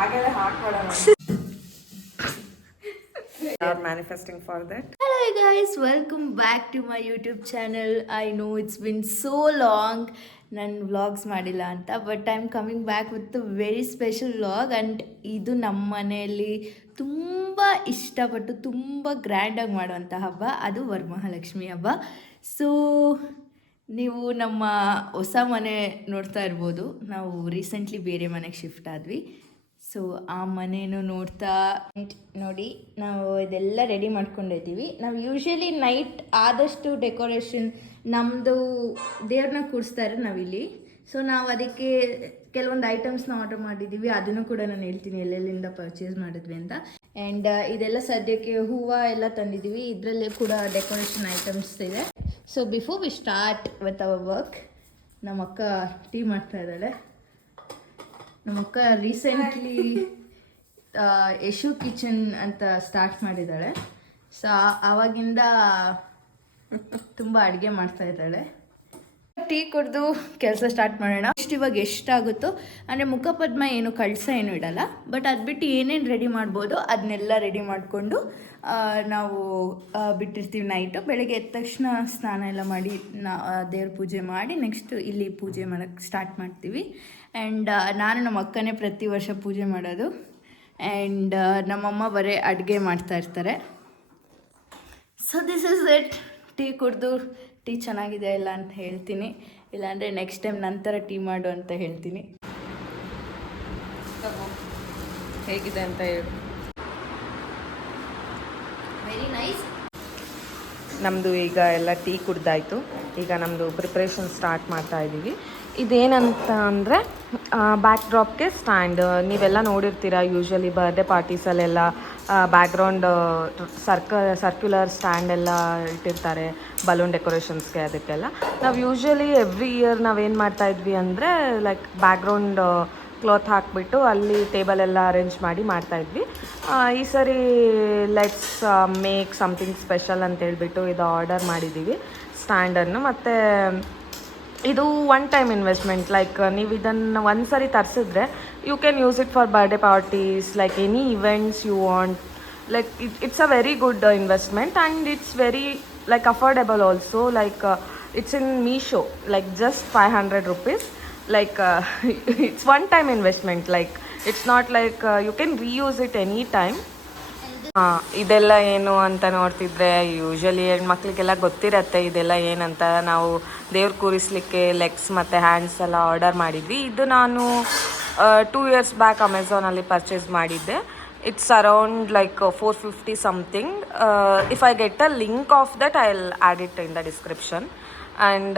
ಹಾಗೆಲ್ಲ ಹಾಕ್ಬೇಡ. Are manifesting for that. Hello guys, welcome back to my YouTube channel. I know it's been so long ನಾನು vlogs ಮಾಡಿಲ್ಲ ಅಂತ, but I am coming back with a very special vlog. And ಇದು ನಮ್ಮ ಮನೆಯಲ್ಲಿ ತುಂಬ ಇಷ್ಟಪಟ್ಟು ತುಂಬ ಗ್ರ್ಯಾಂಡಾಗಿ ಮಾಡುವಂಥ ಹಬ್ಬ, ಅದು ವರಮಹಾಲಕ್ಷ್ಮಿ ಹಬ್ಬ. ಸೊ ನೀವು ನಮ್ಮ ಹೊಸ ಮನೆ ನೋಡ್ತಾ ಇರ್ಬೋದು. ನಾವು ರೀಸೆಂಟ್ಲಿ ಬೇರೆ ಮನೆಗೆ ಶಿಫ್ಟ್ ಆದ್ವಿ. ಸೊ ಆ ಮನೇನು ನೋಡ್ತಾ ನೋಡಿ, ನಾವು ಇದೆಲ್ಲ ರೆಡಿ ಮಾಡ್ಕೊಂಡಿದ್ದೀವಿ. ನಾವು ಯೂಶ್ವಲಿ ನೈಟ್ ಆದಷ್ಟು ಡೆಕೋರೇಷನ್ ನಮ್ಮದು ದೇವ್ರನ್ನ ಕೂರಿಸ್ತಾರೆ ನಾವಿಲ್ಲಿ. ಸೊ ನಾವು ಅದಕ್ಕೆ ಕೆಲವೊಂದು ಐಟಮ್ಸ್ನ ಆರ್ಡರ್ ಮಾಡಿದ್ದೀವಿ. ಅದನ್ನು ಕೂಡ ನಾನು ಹೇಳ್ತೀನಿ ಎಲ್ಲೆಲ್ಲಿಂದ ಪರ್ಚೇಸ್ ಮಾಡಿದ್ವಿ ಅಂತ. ಆ್ಯಂಡ್ ಇದೆಲ್ಲ ಸದ್ಯಕ್ಕೆ ಹೂವು ಎಲ್ಲ ತಂದಿದ್ದೀವಿ. ಇದರಲ್ಲೇ ಕೂಡ ಡೆಕೋರೇಷನ್ ಐಟಮ್ಸ್ ಇದೆ. So before we start with our work, ನಮ್ಮ ಅಕ್ಕ ಟೀ ಮಾಡ್ತಾ ಇದ್ದಾಳೆ. ನಮ್ಮ ಅಕ್ಕ ರೀಸೆಂಟ್ಲಿ ಯಶು ಕಿಚನ್ ಅಂತ ಸ್ಟಾರ್ಟ್ ಮಾಡಿದ್ದಾಳೆ. ಸೊ ಆವಾಗಿಂದ ತುಂಬ ಅಡುಗೆ ಮಾಡ್ತಾ ಇದ್ದಾಳೆ. ಟೀ ಕುಡಿದು ಕೆಲಸ ಸ್ಟಾರ್ಟ್ ಮಾಡೋಣ. ಇವಾಗ ಎಷ್ಟಾಗುತ್ತೋ, ಅಂದರೆ ಮುಖಪದ್ಮ ಏನು ಕಳಸ ಏನು ಇಡಲ್ಲ, ಬಟ್ ಅದು ಬಿಟ್ಟು ಏನೇನು ರೆಡಿ ಮಾಡ್ಬೋದು ಅದನ್ನೆಲ್ಲ ರೆಡಿ ಮಾಡಿಕೊಂಡು ನಾವು ಬಿಟ್ಟಿರ್ತೀವಿ ನೈಟು. ಬೆಳಗ್ಗೆ ಎದ್ದ ತಕ್ಷಣ ಸ್ನಾನ ಎಲ್ಲ ಮಾಡಿ ದೇವ್ರ ಪೂಜೆ ಮಾಡಿ ನೆಕ್ಸ್ಟ್ ಇಲ್ಲಿ ಪೂಜೆ ಮಾಡೋಕ್ಕೆ ಸ್ಟಾರ್ಟ್ ಮಾಡ್ತೀವಿ. ಆ್ಯಂಡ್ ನಾನು ನಮ್ಮ ಅಕ್ಕನೇ ಪ್ರತಿ ವರ್ಷ ಪೂಜೆ ಮಾಡೋದು. ಆ್ಯಂಡ್ ನಮ್ಮಮ್ಮ ಬರೀ ಅಡುಗೆ ಮಾಡ್ತಾ ಇರ್ತಾರೆ. So this is it. Tea ಕುಡಿದು ಟೀ ಚೆನ್ನಾಗಿದೆ ಇಲ್ಲ ಅಂತ ಹೇಳ್ತೀನಿ, ಇಲ್ಲಾಂದರೆ ನೆಕ್ಸ್ಟ್ ಟೈಮ್ ನಂತರ ಟೀ ಮಾಡು ಅಂತ ಹೇಳ್ತೀನಿ. ಹೇಗಿದೆ ಅಂತ ಹೇಳಿ. Very nice. ನಮ್ಮದು ಈಗ ಎಲ್ಲ ಟೀ ಕುಡ್ದಾಯಿತು. ಈಗ ನಮ್ಮದು ಪ್ರಿಪ್ರೇಷನ್ ಸ್ಟಾರ್ಟ್ ಮಾಡ್ತಾ ಇದ್ದೀವಿ. ಇದೇನಂತ ಅಂದರೆ ಬ್ಯಾಕ್ ಡ್ರಾಪ್ಗೆ ಸ್ಟ್ಯಾಂಡ್. ನೀವೆಲ್ಲ ನೋಡಿರ್ತೀರ ಯೂಶ್ವಲಿ ಬರ್ಡೇ ಪಾರ್ಟೀಸಲ್ಲೆಲ್ಲ ಬ್ಯಾಕ್ಗ್ರೌಂಡ್ ಸರ್ಕ್ಯುಲರ್ ಸ್ಟ್ಯಾಂಡ್ ಎಲ್ಲ ಇಟ್ಟಿರ್ತಾರೆ ಬಲೂನ್ ಡೆಕೋರೇಷನ್ಸ್ಗೆ. ಅದಕ್ಕೆಲ್ಲ ನಾವು ಯೂಶ್ವಲಿ ಎವ್ರಿ ಇಯರ್ ನಾವೇನು ಮಾಡ್ತಾಯಿದ್ವಿ ಅಂದರೆ ಲೈಕ್ ಬ್ಯಾಕ್ಗ್ರೌಂಡ್ ಕ್ಲಾತ್ ಹಾಕಿಬಿಟ್ಟು ಅಲ್ಲಿ ಟೇಬಲ್ ಎಲ್ಲ ಅರೇಂಜ್ ಮಾಡಿ ಮಾಡ್ತಾಯಿದ್ವಿ. ಈ ಸರಿ ಲೆಟ್ಸ್ ಮೇಕ್ ಸಮಥಿಂಗ್ ಸ್ಪೆಷಲ್ ಅಂತೇಳ್ಬಿಟ್ಟು ಇದು ಆರ್ಡರ್ ಮಾಡಿದ್ದೀವಿ ಸ್ಟ್ಯಾಂಡನ್ನು. ಮತ್ತು ಇದು ಒನ್ ಟೈಮ್ ಇನ್ವೆಸ್ಟ್ಮೆಂಟ್. ಲೈಕ್ ನೀವು ಇದನ್ನು ಒಂದು ಸರಿ ತರಿಸಿದ್ರೆ you can use it for birthday parties, like any events you want. Like it's a very good investment and it's very like affordable also. Like it's in Meesho, like just 500 rupees. Like it's one time investment, like it's not like you can reuse it any time. ಇದೆಲ್ಲ ಏನು ಅಂತ ನೋಡ್ತಿದ್ರೆ usually ಹೆಣ್ಮಕ್ಳಿಗೆಲ್ಲ ಗೊತ್ತಿರತ್ತೆ ಇದೆಲ್ಲ ಏನಂತ. ನಾವು ದೇವ್ರು ಕೂರಿಸ್ಲಿಕ್ಕೆ legs ಮತ್ತು hands ಎಲ್ಲ ಆರ್ಡರ್ ಮಾಡಿದ್ವಿ. ಇದು ನಾನು 2 years ಬ್ಯಾಕ್ ಅಮೆಝಾನಲ್ಲಿ ಪರ್ಚೇಸ್ ಮಾಡಿದ್ದೆ. It's around like 450 something. If I get a link of that I will add it in the description. And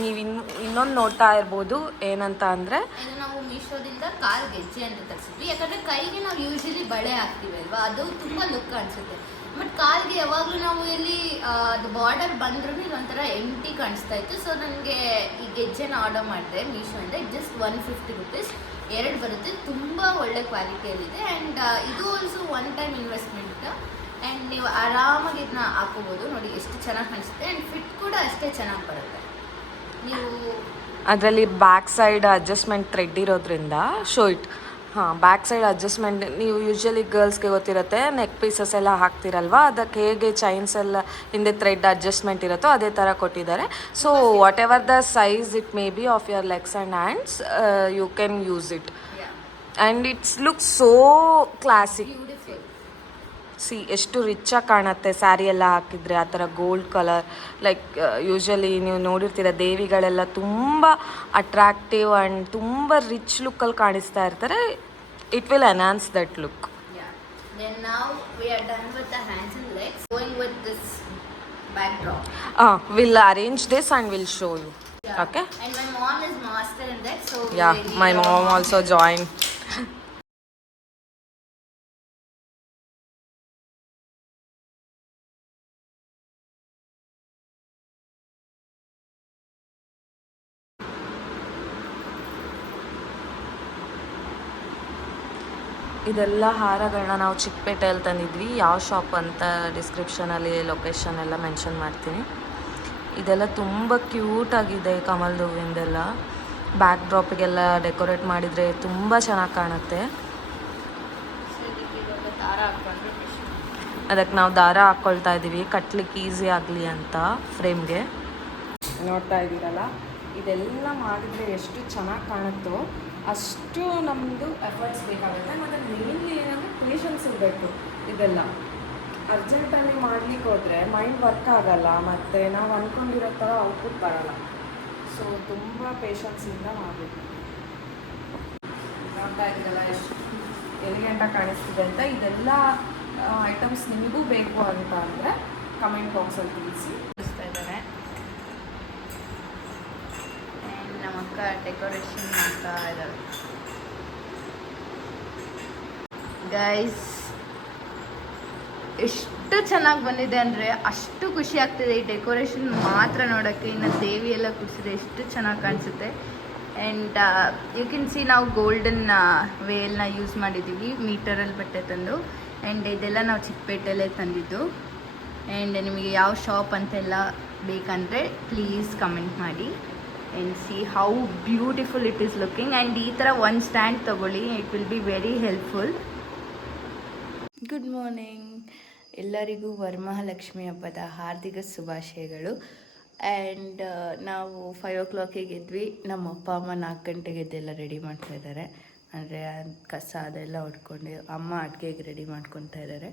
ನೀವು ಇನ್ನೊಂದು ನೋಡ್ತಾ ಇರ್ಬೋದು ಏನಂತ ಅಂದರೆ, ಇದು ನಾವು ಮೀಶೋದಿಂದ ಕಾಲ್ ಗೆಜ್ಜೆ ಅಂತ ತರಿಸಿದ್ವಿ. ಯಾಕಂದರೆ ಕೈಗೆ ನಾವು ಯೂಶಲಿ ಬಳೆ ಹಾಕ್ತೀವಿ ಅಲ್ವಾ, ಅದು ತುಂಬ ಲುಕ್ ಅನಿಸುತ್ತೆ. ಬಟ್ ಕಾಲ್ಗೆ ಯಾವಾಗಲೂ ನಾವು ಎಲ್ಲಿ ಅದು ಬಾರ್ಡರ್ ಬಂದ್ರೂ ಇದೊಂಥರ ಎಂಟಿ ಕಾಣಿಸ್ತಾ ಇತ್ತು. ಸೊ ನನಗೆ ಈ ಗೆಜ್ಜೆನ ಆರ್ಡರ್ ಮಾಡಿದೆ ಮೀಶೋಯಿಂದ. ಜಸ್ಟ್ 150 rupees 2 ಬರುತ್ತೆ. ತುಂಬ ಒಳ್ಳೆ ಕ್ವಾಲಿಟಿಯಲ್ಲಿದೆ. ಆ್ಯಂಡ್ ಇದು also one time investment. And ನೀವು ಆರಾಮಾಗಿ ಇದನ್ನ ಹಾಕೋಬೋದು. ನೋಡಿ ಎಷ್ಟು ಚೆನ್ನಾಗಿ ಕಾಣಿಸುತ್ತೆ. ಆ್ಯಂಡ್ ಫಿಟ್ ಕೂಡ ಅಷ್ಟೇ ಚೆನ್ನಾಗಿ ಬರುತ್ತೆ. ನೀವು ಅದರಲ್ಲಿ ಬ್ಯಾಕ್ ಸೈಡ್ ಅಡ್ಜಸ್ಟ್ಮೆಂಟ್ ಥ್ರೆಡ್ ಇರೋದ್ರಿಂದ show it. Back side adjustment ನೀವು ಯೂಶ್ವಲಿ ಗರ್ಲ್ಸ್ಗೆ ಗೊತ್ತಿರುತ್ತೆ, ನೆಕ್ ಪೀಸಸ್ ಎಲ್ಲ ಹಾಕ್ತಿರಲ್ವ, ಅದಕ್ಕೆ ಹೇಗೆ ಚೈನ್ಸ್ ಎಲ್ಲ ಹಿಂದೆ ಥ್ರೆಡ್ ಅಡ್ಜಸ್ಟ್ಮೆಂಟ್ ಇರುತ್ತೋ ಅದೇ ಥರ ಕೊಟ್ಟಿದ್ದಾರೆ. So whatever the size it may be of your legs and hands you can use it. And it's look so classic. See ಎಷ್ಟು ರಿಚ್ಚಾಗಿ ಕಾಣುತ್ತೆ ಸ್ಯಾರಿ ಎಲ್ಲ ಹಾಕಿದರೆ ಆ ಥರ ಗೋಲ್ಡ್ ಕಲರ್. ಲೈಕ್ ಯೂಶ್ವಲಿ ನೀವು ನೋಡಿರ್ತೀರ ದೇವಿಗಳೆಲ್ಲ ತುಂಬ ಅಟ್ರಾಕ್ಟಿವ್ ಆ್ಯಂಡ್ ತುಂಬ ರಿಚ್ ಲುಕ್ಕಲ್ಲಿ ಕಾಣಿಸ್ತಾ ಇರ್ತಾರೆ. It will enhance that look. Then now we are done with the hands and legs. Going with this backdrop. We'll arrange this and we'll show you. Yeah. Okay. And my mom is master in that, so yeah, my mom also joined. ಇದೆಲ್ಲ ಹಾರಗಳನ್ನ ನಾವು ಚಿಕ್ಕಪೇಟೆಯಲ್ಲಿ ತಂದಿದ್ವಿ. ಯಾವ shop ಅಂತ ಡಿಸ್ಕ್ರಿಪ್ಷನಲ್ಲಿ location ಎಲ್ಲ mention ಮಾಡ್ತೀನಿ. ಇದೆಲ್ಲ ತುಂಬ ಕ್ಯೂಟಾಗಿದೆ. ಕಮಲ್ದ ಹೂವಿಂದೆಲ್ಲ back ಡ್ರಾಪಿಗೆಲ್ಲ decorate ಮಾಡಿದರೆ ತುಂಬ ಚೆನ್ನಾಗಿ ಕಾಣುತ್ತೆ. ದಾರ ಹಾಕೊಂಡ್ರೆ ಬೆಸ್ಟ್. ಅದಕ್ಕೆ ನಾವು ದಾರ ಹಾಕ್ಕೊಳ್ತಾ ಇದ್ದೀವಿ ಕಟ್ಲಿಕ್ಕೆ ಈಸಿ ಆಗಲಿ ಅಂತ ಫ್ರೇಮ್ಗೆ. ನೋಡ್ತಾ ಇದ್ದೀರಲ್ಲ, ಇದೆಲ್ಲ ಮಾಡಿದರೆ ಎಷ್ಟು ಚೆನ್ನಾಗಿ ಕಾಣುತ್ತೋ ಅಷ್ಟು ನಮ್ಮದು ಎಫರ್ಟ್ಸ್ ಬೇಕಾಗುತ್ತೆ. ಮತ್ತು ಮೇನ್ಲಿ ಏನಂದರೆ ಪೇಷನ್ಸ್ ಇರಬೇಕು. ಇದೆಲ್ಲ ಅರ್ಜೆಂಟಲ್ಲಿ ಮಾಡ್ಲಿಕ್ಕೆ ಹೋದರೆ ಮೈಂಡ್ ವರ್ಕ್ ಆಗಲ್ಲ ಮತ್ತು ನಾವು ಅಂದ್ಕೊಂಡಿರೋ ಥರ ಔಟ್ಪುಟ್ ಬರೋಲ್ಲ. ಸೊ ತುಂಬ ಪೇಷನ್ಸಿಂದ ಮಾಡಬೇಕು. ನೋಡ್ತಾ ಇದ್ದೀರಲ್ಲ ಎಷ್ಟು ಎಲಿಗೆಂಟಾಗಿ ಕಾಣಿಸ್ತಿದೆ ಅಂತ. ಇದೆಲ್ಲ ಐಟಮ್ಸ್ ನಿಮಗೂ ಬೇಕು ಅಂತ ಅಂದರೆ ಕಮೆಂಟ್ ಬಾಕ್ಸಲ್ಲಿ ತಿಳಿಸಿ. ತಿಳಿಸ್ತಾ ಇದ್ದಾರೆ. ನಮ್ಮ ಅಕ್ಕ ಡೆಕೋರೇಷನ್ ಮಾಡ್ತಾ ಇದ್ದಾರೆ. ಗೈಸ್, ಎಷ್ಟು ಚೆನ್ನಾಗಿ ಬಂದಿದೆ ಅಂದರೆ ಅಷ್ಟು ಖುಷಿ ಆಗ್ತಿದೆ. ಈ ಡೆಕೋರೇಷನ್ ಮಾತ್ರ ನೋಡೋಕ್ಕೆ. ಇನ್ನು ದೇವಿ ಎಲ್ಲ ಕೂರಿಸಿದೆ, ಎಷ್ಟು ಚೆನ್ನಾಗಿ ಕಾಣಿಸುತ್ತೆ. ಆ್ಯಂಡ್ ಯು ಕ್ಯಾನ್ ಸಿ ನಾವು ಗೋಲ್ಡನ್ ವೇಲ್ನ ಯೂಸ್ ಮಾಡಿದ್ದೀವಿ, ಮೀಟರಲ್ಲಿ ಬಟ್ಟೆ ತಂದು. ಆ್ಯಂಡ್ ಇದೆಲ್ಲ ನಾವು ಚಿಕ್ಕಪೇಟೆಯಲ್ಲೇ ತಂದಿದ್ದು. ಆ್ಯಂಡ್ ನಿಮಗೆ ಯಾವ ಶಾಪ್ ಅಂತೆಲ್ಲ ಬೇಕಂದರೆ ಪ್ಲೀಸ್ ಕಮೆಂಟ್ ಮಾಡಿ. And C how beautiful it is looking. And ಈ ಥರ ಒಂದು ಸ್ಟ್ಯಾಂಡ್ ತೊಗೊಳ್ಳಿ, it will be very helpful. Good morning ಎಲ್ಲರಿಗೂ. ವರಮಹಾಲಕ್ಷ್ಮಿ ಹಬ್ಬದ ಹಾರ್ದಿಕ ಶುಭಾಶಯಗಳು. ಆ್ಯಂಡ್ ನಾವು 5 o'clock ಎದ್ವಿ. ನಮ್ಮ ಅಪ್ಪ ಅಮ್ಮ 4 ಗಂಟೆಗೆ ಎದ್ದೆಲ್ಲ ರೆಡಿ ಮಾಡ್ತಾಯಿದ್ದಾರೆ. ಅಂದರೆ ಕಸ ಅದೆಲ್ಲ ಹೊಡ್ಕೊಂಡು ಅಮ್ಮ ಅಡುಗೆಗೆ ರೆಡಿ ಮಾಡ್ಕೊತಾ ಇದ್ದಾರೆ.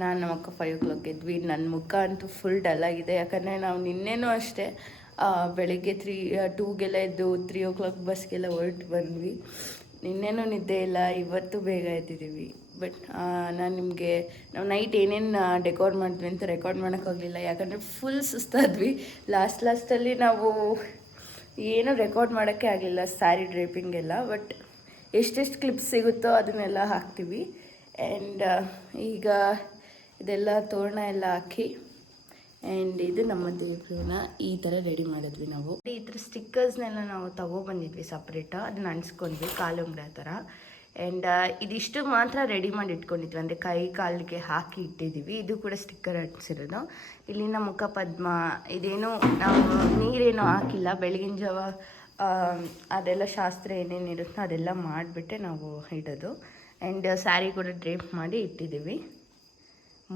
ನಾನು ನಮ್ಮ ಅಕ್ಕ 5 o'clock ಎದ್ವಿ. ನನ್ನ ಮುಖ ಅಂತೂ ಫುಲ್ ಡಲ್ ಆಗಿದೆ. ಯಾಕಂದರೆ ನಾವು ನಿನ್ನೆನೂ ಅಷ್ಟೇ ಬೆಳಿಗ್ಗೆ 2ಗೆಲ್ಲ ಎದ್ದು 3 o'clock ಬಸ್ಗೆಲ್ಲ ಹೊರಟು ಬಂದ್ವಿ. ನಿನ್ನೆನೂ ನಿದ್ದೆ ಇಲ್ಲ, ಇವತ್ತು ಬೇಗ ಎದ್ದಿದ್ದೀವಿ. ಬಟ್ ನಾನು ನಿಮಗೆ ನಾವು ನೈಟ್ ಏನೇನು ಡೆಕೋರ್ ಮಾಡಿದ್ವಿ ಅಂತ ರೆಕಾರ್ಡ್ ಮಾಡೋಕ್ಕಾಗಲಿಲ್ಲ. ಯಾಕಂದರೆ ಫುಲ್ ಸುಸ್ತಾದ್ವಿ. ಲಾಸ್ಟಲ್ಲಿ ನಾವು ಏನೂ ರೆಕಾರ್ಡ್ ಮಾಡೋಕ್ಕೆ ಆಗಲಿಲ್ಲ ಸ್ಯಾರಿ ಡ್ರೇಪಿಂಗೆಲ್ಲ. ಬಟ್ ಎಷ್ಟೆಷ್ಟು ಕ್ಲಿಪ್ಸ್ ಸಿಗುತ್ತೋ ಅದನ್ನೆಲ್ಲ ಹಾಕ್ತೀವಿ. ಆ್ಯಂಡ್ ಈಗ ಇದೆಲ್ಲ ತೋರಣ ಎಲ್ಲ ಹಾಕಿ ಆ್ಯಂಡ್ ಇದು ನಮ್ಮ ದೇವ್ರನ್ನ ಈ ಥರ ರೆಡಿ ಮಾಡಿದ್ವಿ ನಾವು. ಈ ಥರ ಸ್ಟಿಕ್ಕರ್ಸ್ನೆಲ್ಲ ನಾವು ತೊಗೊಬಂದಿದ್ವಿ ಸಪ್ರೇಟು. ಅದನ್ನ ಅಂಟಿಸ್ಕೊಂಡ್ವಿ ಕಾಲುಂಗ್ರ ಥರ. ಆ್ಯಂಡ್ ಇದಿಷ್ಟು ಮಾತ್ರ ರೆಡಿ ಮಾಡಿ ಇಟ್ಕೊಂಡಿದ್ವಿ, ಅಂದರೆ ಕೈ ಕಾಲಿಗೆ ಹಾಕಿ ಇಟ್ಟಿದ್ದೀವಿ. ಇದು ಕೂಡ ಸ್ಟಿಕ್ಕರ್ ಅಂಟಿಸಿರೋದು. ಇಲ್ಲಿನ ಮುಖ ಪದ್ಮ ಇದೇನು ನಾವು ನೀರೇನು ಹಾಕಿಲ್ಲ. ಬೆಳಗಿನ ಜಾವ ಅದೆಲ್ಲ ಶಾಸ್ತ್ರ ಏನೇನಿರುತ್ತೋ ಅದೆಲ್ಲ ಮಾಡಿಬಿಟ್ಟೆ ನಾವು ಇಡೋದು. ಆ್ಯಂಡ್ ಸ್ಯಾರಿ ಕೂಡ ಡ್ರೇಪ್ ಮಾಡಿ ಇಟ್ಟಿದ್ದೀವಿ.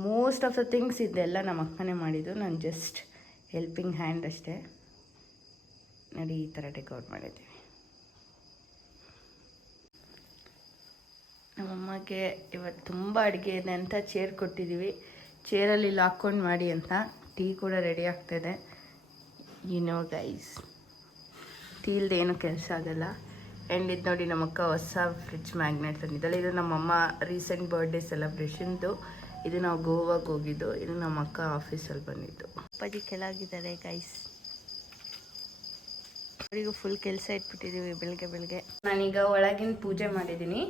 ಮೋಸ್ಟ್ ಆಫ್ ದ ಥಿಂಗ್ಸ್ ಇದೆಲ್ಲ ನಮ್ಮ ಅಕ್ಕನೇ ಮಾಡಿದ್ದು. ನಾನು ಜಸ್ಟ್ ಹೆಲ್ಪಿಂಗ್ ಹ್ಯಾಂಡ್ ಅಷ್ಟೇ. ನೋಡಿ ಈ ಥರ ಡೆಕೋರ್ ಮಾಡಿದ್ದೀವಿ. ನಮ್ಮಮ್ಮಗೆ ಇವತ್ತು ತುಂಬ ಅಡುಗೆ ಇದೆ ಅಂತ ಚೇರ್ ಕೊಟ್ಟಿದ್ದೀವಿ. ಚೇರಲ್ಲಿ ಇಲ್ಲಿ ಹಾಕ್ಕೊಂಡು ಮಾಡಿ ಅಂತ. ಟೀ ಕೂಡ ರೆಡಿ ಆಗ್ತಾಯಿದೆ. ನೋ ಗೈಸ್, ಟೀ ಇಲ್ದೆ ಏನೂ ಕೆಲಸ ಆಗಲ್ಲ. ಆ್ಯಂಡ್ ಇದು ನೋಡಿ ನಮ್ಮಕ್ಕ ಹೊಸ ಫ್ರಿಡ್ಜ್ ಮ್ಯಾಗ್ನೆಟ್ ತಂದಿದ್ದಾಳೆ. ಇದು ನಮ್ಮಮ್ಮ ರೀಸೆಂಟ್ ಬರ್ಡೇ ಸೆಲೆಬ್ರೇಷನ್ದು. ಇದು ನಾವು ಗೋವಾಗೆ ಹೋಗಿದ್ದು. ಇದು ನಮ್ಮ ಅಕ್ಕ ಆಫೀಸಲ್ಲಿ ಬಂದಿದ್ದು. ಅಪ್ಪಾಜಿ ಕೆಳಗಿದ್ದಾರೆ ಗೈಸ್. ಅವರಿಗೂ ಫುಲ್ ಕೆಲಸ ಇಟ್ಬಿಟ್ಟಿದ್ದೀವಿ ಬೆಳಗ್ಗೆ. ನಾನೀಗ ಒಳಗಿನ ಪೂಜೆ ಮಾಡಿದ್ದೀನಿ.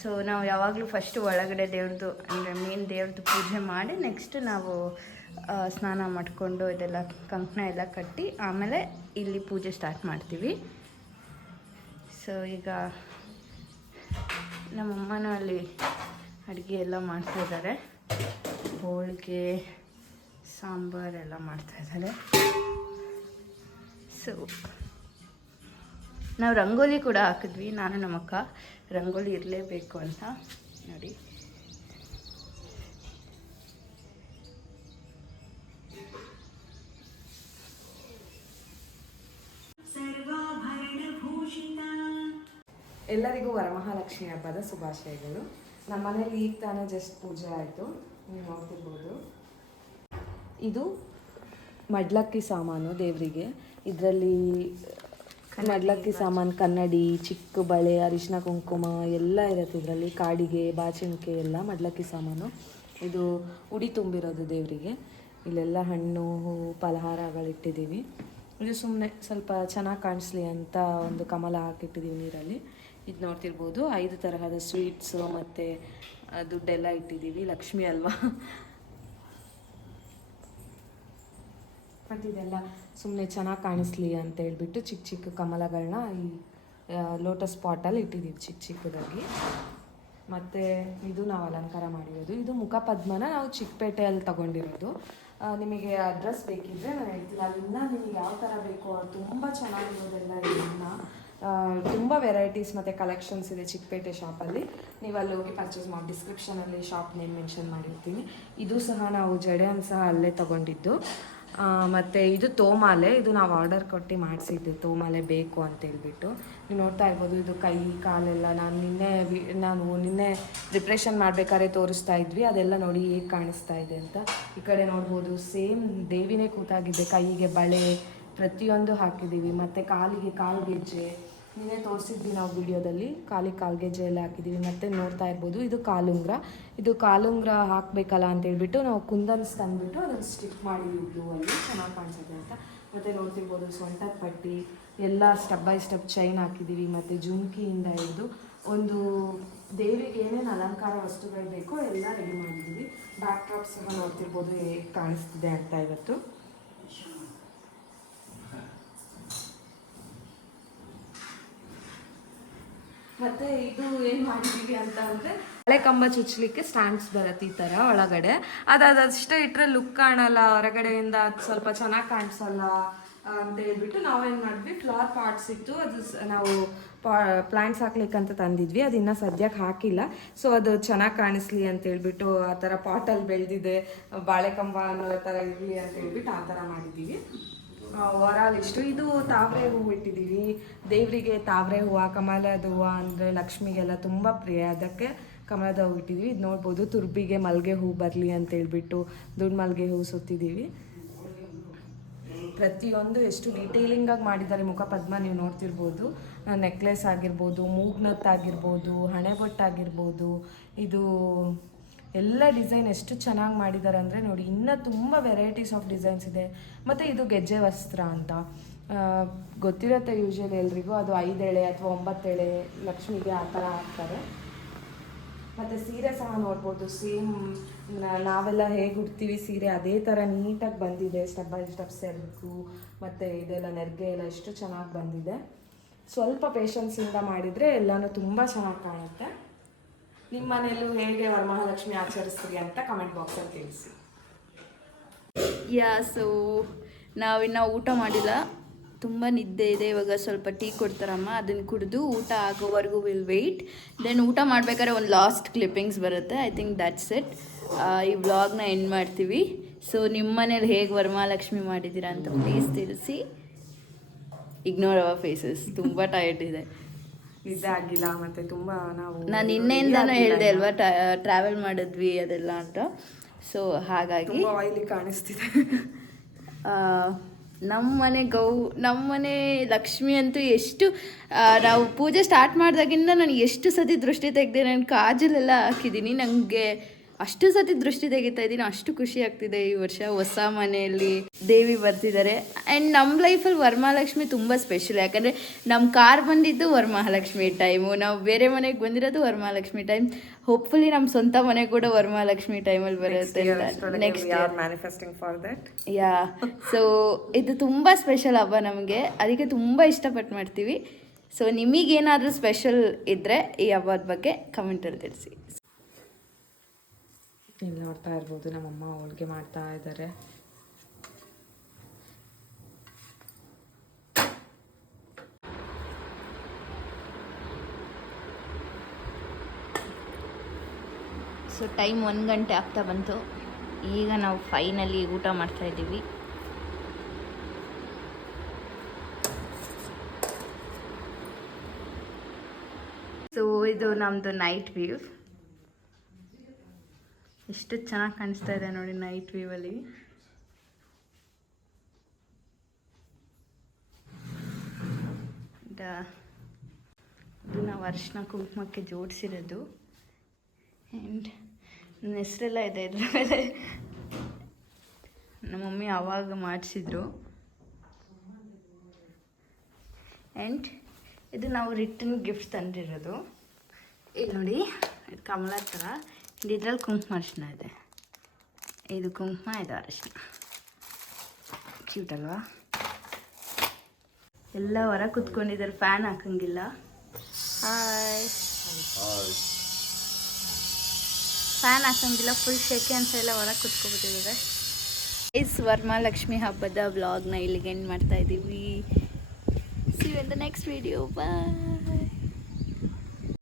ಸೊ ನಾವು ಯಾವಾಗಲೂ ಫಸ್ಟು ಒಳಗಡೆ ದೇವ್ರದ್ದು ಅಂದರೆ ಮೇನ್ ದೇವ್ರದ್ದು ಪೂಜೆ ಮಾಡಿ ನೆಕ್ಸ್ಟ್ ನಾವು ಸ್ನಾನ ಮಾಡಿಕೊಂಡು ಇದೆಲ್ಲ ಕಂಕಣ ಎಲ್ಲ ಕಟ್ಟಿ ಆಮೇಲೆ ಇಲ್ಲಿ ಪೂಜೆ ಸ್ಟಾರ್ಟ್ ಮಾಡ್ತೀವಿ. ಸೊ ಈಗ ನಮ್ಮಮ್ಮನೂ ಅಲ್ಲಿ ಅಡುಗೆ ಎಲ್ಲ ಮಾಡ್ತಾಯಿದ್ದಾರೆ. ಹೋಳಿಗೆ ಸಾಂಬಾರೆಲ್ಲ ಮಾಡ್ತಾಯಿದ್ದಾರೆ. ಸೊ ನಾವು ರಂಗೋಲಿ ಕೂಡ ಹಾಕಿದ್ವಿ, ನಾನು ನಮ್ಮಕ್ಕ. ರಂಗೋಲಿ ಇರಲೇಬೇಕು ಅಂತ ನೋಡಿ. ಎಲ್ಲರಿಗೂ ವರಮಹಾಲಕ್ಷ್ಮಿ ಹಬ್ಬದ ಶುಭಾಶಯಗಳು. ನಮ್ಮ ಮನೇಲಿ ಈಗ ತಾನೇ ಜಸ್ಟ್ ಪೂಜೆ ಆಯಿತು, ನೀವು ನೋಡ್ತಿರ್ಬೋದು. ಇದು ಮಡ್ಲಕ್ಕಿ ಸಾಮಾನು ದೇವರಿಗೆ. ಇದರಲ್ಲಿ ಮಡ್ಲಕ್ಕಿ ಸಾಮಾನು, ಕನ್ನಡಿ, ಚಿಕ್ಕ ಬಳೆ, ಅರಿಶಿನ ಕುಂಕುಮ ಎಲ್ಲ ಇರುತ್ತೆ ಇದರಲ್ಲಿ. ಕಾಡಿಗೆ, ಬಾಚಿಣಿಕೆ ಎಲ್ಲ ಮಡ್ಲಕ್ಕಿ ಸಾಮಾನು. ಇದು ಉಡಿ ತುಂಬಿರೋದು ದೇವರಿಗೆ. ಇಲ್ಲೆಲ್ಲ ಹಣ್ಣು, ಹೂವು, ಫಲಹಾರಗಳಿಟ್ಟಿದ್ದೀವಿ. ಇದು ಸುಮ್ಮನೆ ಸ್ವಲ್ಪ ಚೆನ್ನಾಗಿ ಕಾಣಿಸ್ಲಿ ಅಂತ ಒಂದು ಕಮಲ ಹಾಕಿಟ್ಟಿದ್ದೀವಿ ನೀರಲ್ಲಿ. ಇದು ನೋಡ್ತಿರ್ಬೋದು. 5 ತರಹದ ಸ್ವೀಟ್ಸು ಮತ್ತು ದುಡ್ಡೆಲ್ಲ ಇಟ್ಟಿದ್ದೀವಿ. ಲಕ್ಷ್ಮಿ ಅಲ್ವಾ. ಮತ್ತು ಇದೆಲ್ಲ ಸುಮ್ಮನೆ ಚೆನ್ನಾಗಿ ಕಾಣಿಸ್ಲಿ ಅಂತ ಹೇಳ್ಬಿಟ್ಟು ಚಿಕ್ಕ ಚಿಕ್ಕ ಕಮಲಗಳನ್ನ ಈ ಲೋಟಸ್ ಪಾಟಲ್ಲಿ ಇಟ್ಟಿದ್ದೀವಿ ಚಿಕ್ಕದಾಗಿ. ಮತ್ತು ಇದು ನಾವು ಅಲಂಕಾರ ಮಾಡಿರೋದು. ಇದು ಮುಖಪದ್ಮನ ನಾವು ಚಿಕ್ಕಪೇಟೆಯಲ್ಲಿ ತೊಗೊಂಡಿರೋದು. ನಿಮಗೆ ಅಡ್ರೆಸ್ ಬೇಕಿದ್ದರೆ ನಾನು ಹೇಳ್ತೀನಿ. ಅಲ್ಲಿಂದ ನಿಮಗೆ ಯಾವ ಥರ ಬೇಕೋ ತುಂಬ ಚೆನ್ನಾಗಿರೋದೆಲ್ಲ ಇದನ್ನು ತುಂಬ ವೆರೈಟೀಸ್ ಮತ್ತು ಕಲೆಕ್ಷನ್ಸ್ ಇದೆ ಚಿಕ್ಕಪೇಟೆ ಶಾಪಲ್ಲಿ. ನೀವು ಅಲ್ಲಿ ಹೋಗಿ ಪರ್ಚೇಸ್ ಮಾಡಿ, ಡಿಸ್ಕ್ರಿಪ್ಷನಲ್ಲಿ ಶಾಪ್ ನೇಮ್ ಮೆನ್ಷನ್ ಮಾಡಿರ್ತೀನಿ. ಇದು ಸಹ ನಾವು ಜಡೆಯನ್ನು ಸಹ ಅಲ್ಲೇ ತೊಗೊಂಡಿದ್ದು. ಮತ್ತು ಇದು ತೋಮಾಲೆ, ಇದು ನಾವು ಆರ್ಡರ್ ಕೊಟ್ಟು ಮಾಡಿಸಿದ್ದು, ತೋಮಾಲೆ ಬೇಕು ಅಂತ ಹೇಳ್ಬಿಟ್ಟು. ನೀವು ನೋಡ್ತಾ ಇರ್ಬೋದು, ಇದು ಕೈ ಕಾಲೆಲ್ಲ ನಾನು ನಿನ್ನೆ ಪ್ರಿಪ್ರೇಷನ್ ಮಾಡಬೇಕಾದ್ರೆ ತೋರಿಸ್ತಾ ಇದ್ವಿ, ಅದೆಲ್ಲ ನೋಡಿ ಹೇಗೆ ಕಾಣಿಸ್ತಾ ಇದೆ ಅಂತ. ಈ ಕಡೆ ನೋಡ್ಬೋದು, ಸೇಮ್ ದೇವಿನೇ ಕೂತಾಗಿದೆ, ಕೈಗೆ ಬಳೆ ಪ್ರತಿಯೊಂದು ಹಾಕಿದ್ದೀವಿ. ಮತ್ತು ಕಾಲಿಗೆ ಕಾಲ್ಗೆಜ್ಜೆ ನಿನ್ನೆ ತೋರಿಸಿದ್ವಿ ನಾವು ವಿಡಿಯೋದಲ್ಲಿ, ಕಾಲ್ಗೆಜ್ಜೆ ಎಲ್ಲ ಹಾಕಿದ್ದೀವಿ. ಮತ್ತು ನೋಡ್ತಾ ಇರ್ಬೋದು, ಇದು ಕಾಲುಂಗ್ರ ಹಾಕಬೇಕಲ್ಲ ಅಂತ ಹೇಳ್ಬಿಟ್ಟು ನಾವು ಕುಂದನ್ಸ್ ತಂದುಬಿಟ್ಟು ಅದನ್ನು ಸ್ಟಿಕ್ ಮಾಡಿದ್ವಿ ಬ್ಲೂ ಅಲ್ಲಿ, ಚೆನ್ನಾಗಿ ಕಾಣಿಸುತ್ತೆ ಅಂತ. ಮತ್ತು ನೋಡ್ತಿರ್ಬೋದು, ಸೊಂಟದ ಪಟ್ಟಿ ಎಲ್ಲ ಸ್ಟೆಪ್ ಬೈ ಸ್ಟೆಪ್ ಚೈನ್ ಹಾಕಿದ್ದೀವಿ. ಮತ್ತು ಜುಮ್ಕಿಯಿಂದ ಹಿಡಿದು ಒಂದು ದೇವಿಗೆ ಏನೇನು ಅಲಂಕಾರ ವಸ್ತುಗಳು ಬೇಕೋ ಎಲ್ಲ ರೆಡಿ ಮಾಡಿದ್ದೀವಿ. ಬ್ಯಾಕ್ ಡ್ರಾಪ್ ಸಹ ನೋಡ್ತಿರ್ಬೋದು ಹೇಗೆ ಕಾಣಿಸ್ತಿದೆ ಅಂತ ಇವತ್ತು. ಮತ್ತು ಇದು ಏನು ಮಾಡಿದ್ದೀವಿ ಅಂತ ಅಂದರೆ, ಹಳೆ ಕಂಬ ಚುಚ್ಚಲಿಕ್ಕೆ ಸ್ಟ್ಯಾಂಡ್ಸ್ ಬರುತ್ತೆ ಈ ಥರ ಒಳಗಡೆ. ಅದಷ್ಟೇ ಇಟ್ಟರೆ ಲುಕ್ ಕಾಣಲ್ಲ, ಹೊರಗಡೆಯಿಂದ ಅದು ಸ್ವಲ್ಪ ಚೆನ್ನಾಗಿ ಕಾಣಿಸಲ್ಲ ಅಂತ ಹೇಳ್ಬಿಟ್ಟು ನಾವೇನು ಮಾಡಿದ್ವಿ, ಫ್ಲವರ್ ಪಾಟ್ಸ್ ಇತ್ತು, ಅದು ನಾವು ಪ್ಲ್ಯಾಂಟ್ಸ್ ಹಾಕ್ಲಿಕ್ಕಂತ ತಂದಿದ್ವಿ. ಅದು ಇನ್ನೂ ಸದ್ಯಕ್ಕೆ ಹಾಕಿಲ್ಲ. ಸೊ ಅದು ಚೆನ್ನಾಗಿ ಕಾಣಿಸ್ಲಿ ಅಂತ ಹೇಳ್ಬಿಟ್ಟು ಆ ಥರ ಪಾಟಲ್ಲಿ ಬೆಳೆದಿದೆ, ಬಾಳೆಕಂಬ ಅನ್ನೋ ಥರ ಇರಲಿ ಅಂತ ಹೇಳ್ಬಿಟ್ಟು ಆ ಥರ ಮಾಡಿದ್ದೀವಿ. ಓವರಾಲ್ ಇಷ್ಟು. ಇದು ತಾವರೆ ಹೂವು ಇಟ್ಟಿದ್ದೀವಿ ದೇವರಿಗೆ. ತಾವರೆ ಹೂವು, ಕಮಲದ ಹೂವು ಅಂದರೆ ಲಕ್ಷ್ಮಿಗೆಲ್ಲ ತುಂಬ ಪ್ರಿಯ, ಅದಕ್ಕೆ ಕಮಲದ ಹೂವು ಇಟ್ಟಿದ್ದೀವಿ. ಇದು ನೋಡ್ಬೋದು, ತುರ್ಬಿಗೆ ಮಲ್ಲಿಗೆ ಹೂವು ಬರಲಿ ಅಂತ ಹೇಳ್ಬಿಟ್ಟು ದುಡ್ಡು ಮಲ್ಲಿಗೆ ಹೂವು ಸುತ್ತಿದ್ದೀವಿ. ಪ್ರತಿಯೊಂದು ಎಷ್ಟು ಡೀಟೇಲಿಂಗಾಗಿ ಮಾಡಿದ್ದಾರೆ. ಮುಖ ಪದ್ಮ ನೀವು ನೋಡ್ತಿರ್ಬೋದು, ನೆಕ್ಲೆಸ್ ಆಗಿರ್ಬೋದು, ಮೂಗ್ನತ್ತಾಗಿರ್ಬೋದು, ಹಣೆಬೊಟ್ಟಾಗಿರ್ಬೋದು, ಇದು ಎಲ್ಲ ಡಿಸೈನ್ ಎಷ್ಟು ಚೆನ್ನಾಗಿ ಮಾಡಿದ್ದಾರೆ ಅಂದರೆ ನೋಡಿ, ಇನ್ನೂ ತುಂಬ ವೆರೈಟೀಸ್ ಆಫ್ ಡಿಸೈನ್ಸ್ ಇದೆ. ಮತ್ತು ಇದು ಗೆಜ್ಜೆ ವಸ್ತ್ರ ಅಂತ ಗೊತ್ತಿರುತ್ತೆ ಯೂಶ್ವಲಿ ಎಲ್ರಿಗೂ, ಅದು 5 ಎಳೆ ಅಥವಾ 9 ಎಳೆ ಲಕ್ಷ್ಮಿಗೆ ಆ ಥರ ಹಾಕ್ತಾರೆ. ಮತ್ತು ಸೀರೆ ಸಹ ನೋಡ್ಬೋದು, ಸೇಮ್ ನಾವೆಲ್ಲ ಹೇಗೆ ಉಡ್ತೀವಿ ಸೀರೆ ಅದೇ ಥರ ನೀಟಾಗಿ ಬಂದಿದೆ. ಸ್ಟೆಪ್ ಬೈ ಸ್ಟೆಪ್ ಸೆಲ್ಕು ಮತ್ತು ಇದೆಲ್ಲ ನೆರಿಗೆ ಎಲ್ಲ ಎಷ್ಟು ಚೆನ್ನಾಗಿ ಬಂದಿದೆ. ಸ್ವಲ್ಪ ಪೇಷನ್ಸಿಂದ ಮಾಡಿದರೆ ಎಲ್ಲನೂ ತುಂಬ ಚೆನ್ನಾಗಿ ಕಾಣುತ್ತೆ. ನಿಮ್ಮ ಮನೆಯಲ್ಲೂ ಹೇಗೆ ವರಮಹಾಲಕ್ಷ್ಮಿ ಆಚರಿಸ್ತೀರಿ ಅಂತ ಕಮೆಂಟ್ ಬಾಕ್ಸಲ್ಲಿ ತಿಳಿಸಿ. ಸೊ ನಾವಿನ್ನು ಊಟ ಮಾಡಿಲ್ಲ, ತುಂಬ ನಿದ್ದೆ ಇದೆ. ಇವಾಗ ಸ್ವಲ್ಪ ಟೀ ಕೊಡ್ತಾರಮ್ಮ, ಅದನ್ನು ಕುಡಿದು ಊಟ ಆಗೋವರೆಗೂ ವಿಲ್ ವೆಯ್ಟ್. ದೆನ್ ಊಟ ಮಾಡಬೇಕಾದ್ರೆ ಒಂದು ಲಾಸ್ಟ್ ಕ್ಲಿಪ್ಪಿಂಗ್ಸ್ ಬರುತ್ತೆ. I think that's it. ಈ ವ್ಲಾಗ್ನ ಎಂಡ್ ಮಾಡ್ತೀವಿ. ಸೊ ನಿಮ್ಮ ಮನೇಲಿ ಹೇಗೆ ವರಮಹಾಲಕ್ಷ್ಮಿ ಮಾಡಿದ್ದೀರಾ ಅಂತ ಪ್ಲೀಸ್ ತಿಳಿಸಿ. ಇಗ್ನೋರ್ ಅವರ್ ಫೇಸಸ್, ತುಂಬ ಟಯರ್ಡ್ ಇದೆ, ಇದಾಗಿಲ್ಲ. ಮತ್ತು ತುಂಬ ನಾನು ನಿನ್ನೆಯಿಂದನೂ ಹೇಳಿದೆ ಅಲ್ವಾ, ಟ್ರಾವೆಲ್ ಮಾಡಿದ್ವಿ ಅದೆಲ್ಲ ಅಂತ. ಸೊ ಹಾಗಾಗಿ ಆಯಿಲಿ ಕಾಣಿಸ್ತಿದೆ. ನಮ್ಮನೆ ಲಕ್ಷ್ಮಿ ಅಂತೂ ಎಷ್ಟು ನಾವು ಪೂಜೆ ಸ್ಟಾರ್ಟ್ ಮಾಡಿದಾಗಿಂದ ನಾನು ಎಷ್ಟು ಸತಿ ದೃಷ್ಟಿ ತೆಗೆದೆ. ನಾನು ಕಾಜಲೆಲ್ಲ ಹಾಕಿದ್ದೀನಿ, ನನಗೆ ಅಷ್ಟು ಸತಿ ದೃಷ್ಟಿ ತೆಗಿತಾ ಇದ್ದೀನಿ. ಅಷ್ಟು ಖುಷಿ ಆಗ್ತಿದೆ. ಈ ವರ್ಷ ಹೊಸ ಮನೆಯಲ್ಲಿ ದೇವಿ ಬರ್ತಿದ್ದಾರೆ. ಆ್ಯಂಡ್ ನಮ್ಮ ಲೈಫಲ್ಲಿ ವರಮಹಾಲಕ್ಷ್ಮಿ ತುಂಬ ಸ್ಪೆಷಲ್. ಯಾಕಂದರೆ ನಮ್ಮ ಕಾರ್ ಬಂದಿದ್ದು ವರಮಹಾಲಕ್ಷ್ಮಿ ಟೈಮು, ನಾವು ಬೇರೆ ಮನೆಗೆ ಬಂದಿರೋದು ವರಮಹಾಲಕ್ಷ್ಮಿ ಟೈಮ್. ಹೋಪ್ಫುಲಿ ನಮ್ಮ ಸ್ವಂತ ಮನೆ ಕೂಡ ವರಮಹಾಲಕ್ಷ್ಮಿ ಟೈಮಲ್ಲಿ ಬರುತ್ತೆ ನೆಕ್ಸ್ಟ್ ಯಾ. ಸೊ ಇದು ತುಂಬ ಸ್ಪೆಷಲ್ ಹಬ್ಬ ನಮಗೆ, ಅದಕ್ಕೆ ತುಂಬ ಇಷ್ಟಪಟ್ಟು ಮಾಡ್ತೀವಿ. ಸೊ ನಿಮಗೇನಾದರೂ ಸ್ಪೆಷಲ್ ಇದ್ದರೆ ಈ ಹಬ್ಬದ ಬಗ್ಗೆ ಕಮೆಂಟಲ್ಲಿ ತಿಳಿಸಿ. ಇಲ್ಲಿ ನೋಡ್ತಾ ಇರ್ಬೋದು, ನಮ್ಮಮ್ಮ ಹೋಳಿಗೆ ಮಾಡ್ತಾ ಇದ್ದಾರೆ. ಸೊ ಟೈಮ್ 1 ಗಂಟೆ ಆಗ್ತಾ ಬಂತು. ಈಗ ನಾವು ಫೈನಲಿ ಊಟ ಮಾಡ್ತಾ ಇದ್ದೀವಿ. ಸೊ ಇದು ನಮ್ಮದು ನೈಟ್ ವ್ಯೂ. ಎಷ್ಟು ಚೆನ್ನಾಗಿ ಕಾಣಿಸ್ತಾ ಇದೆ ನೋಡಿ ನೈಟ್ ವ್ಯೂವಲ್ಲಿ. ಇದು ನಾವು ಅರಿಶಿನ ಕುಂಕುಮಕ್ಕೆ ಜೋಡಿಸಿರೋದು. ಆ್ಯಂಡ್ ನನ್ನ ಹೆಸರೆಲ್ಲ ಇದೆ ಇದ್ರ ಮೇಲೆ. ನಮ್ಮ ಮಮ್ಮಿ ಆವಾಗ ಮಾಡಿಸಿದ್ರು. ಆ್ಯಂಡ್ ಇದು ನಾವು ರಿಟರ್ನ್ ಗಿಫ್ಟ್ ತಂದಿರೋದು. ಇದು ನೋಡಿ, ಇದು ಕಮಲ ಥರ. ಇದ್ರಲ್ಲಿ ಕುಂಕುಮ ಅರಿಶಿನ ಇದೆ. ಇದು ಕುಂಕುಮ, ಇದು ಅರಿಶಿನ. ಕ್ಯೂಟ್ ಅಲ್ವಾ? ಎಲ್ಲ ಹೊರ ಕುತ್ಕೊಂಡಿದ್ದಾರೆ, ಫ್ಯಾನ್ ಹಾಕಂಗಿಲ್ಲ. ಹಾಯ್. ಫ್ಯಾನ್ ಹಾಕಂಗಿಲ್ಲ, ಫುಲ್ ಶೆಕೆ ಅಂತ ಎಲ್ಲ ಹೊರ ಕುತ್ಕೊಬಿಟ್ಟಿದ್ದಾರೆ. ವರಮಹಾಲಕ್ಷ್ಮಿ ಹಬ್ಬದ ವ್ಲಾಗ್ನ ಇಲ್ಲಿಗೆ ಎಂಡ್ ಮಾಡ್ತಾ ಇದ್ದೀವಿ. See you you in the next video bye.